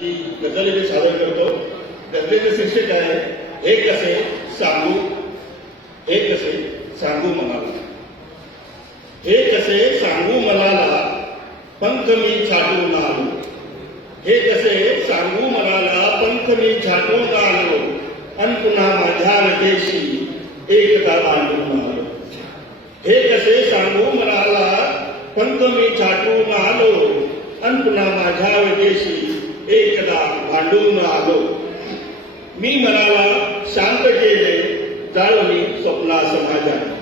ती गझल मी सादर करतो. गजलेचे शीर्षक आहे? हे कसे सांगू? हे कसे सांगू मनाला? हे कसे सांगू मनाला? पंख मी छाटून आलो हे कसे सांगू मनाला? पंख मी छाटून आलो अन पुन्हा माझ्या देशी एकदा बांधून आलो हे कसे सांगू मनाला? पंख मी छाटून आलो अन पुन्हा माझ्या देशी एकदा भांडून आलो मी मनाला शांत केले जाळवणी स्वप्ना समाजा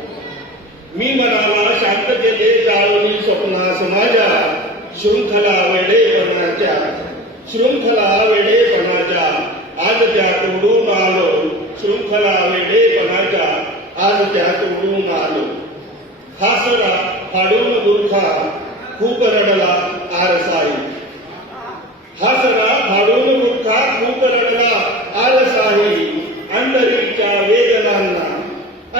मी मनाला शांत केले जाळवणी स्वप्ना समाजा शृंखला वेडेपणाच्या शृंखला वेडेपणाच्या आज त्या तोडून आलो. शृंखला वेडेपणाच्या आज त्या तोडून आलो. हासरा फाडून दुर्खा खूप रडला आरसाई. हा दुःखा खूप आहे आरसाही अंधरीच्या वेदनांना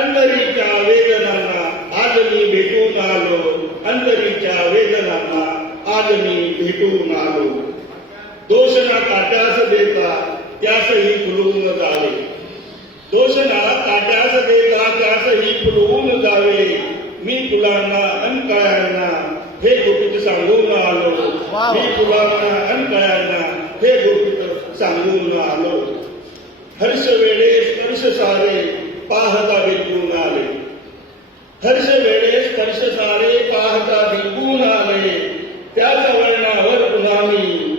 अंधरीच्या वेदनांना आज मी भेटून आलो अंधरीच्या वेदनांना आज मी भेटून आलो दोष ना काट्यास देता त्यासही फुलवून जावे दोष ना काट्यास देता त्यासही फुलवून जावे मी तुलांना अनकळ्यांना हे गुपित सांगून आलो मी तुलांना अनकळ्यांना हे गुपित सांगून आलो हर्ष वेळे स्पर्श सारे पाहता विकून आले. हर्ष वेळे स्पर्श सारे पाहता विकून आले. त्याच वर्णावर पुन्हा मी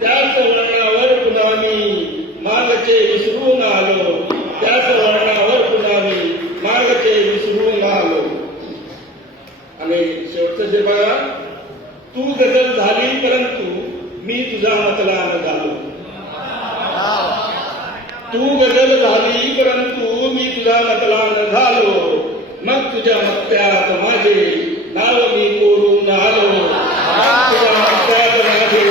त्याच वर्णावर पुन्हा मी मागचे विसरून आलो. त्याच वर्णावर पुन्हा मी मागचे विसरून आलो. आणि शेवटचं जे बघा तू गजल झाली परंतु मी तुझा मतला न झालो तू बदल झाली परंतु मी तुझा नकला न झालो. मग तुझ्या मत्त्यात माझे नाव मी कोरून आलो. तुझ्या मत्त्यात माझे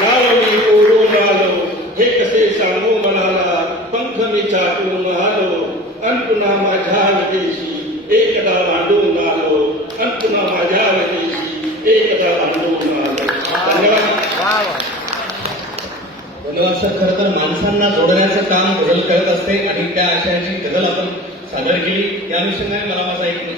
नाव मी कोरून आलो. हे कसे सांगू मनाला पंख मी छाटून आलो. अन पुन्हा माझ्या विदेशी एकदा मांडू आलो अन पुन्हा माझ्या विदेशी एकदा मांडून आलो धन्यवाद वा वा धन्यवाद खरं तर माणसांना जोडण्याचं काम गझल करत असते आणि त्या आशयाची गझल आपण सादर केली. या अनुषंगाने मला माझा एक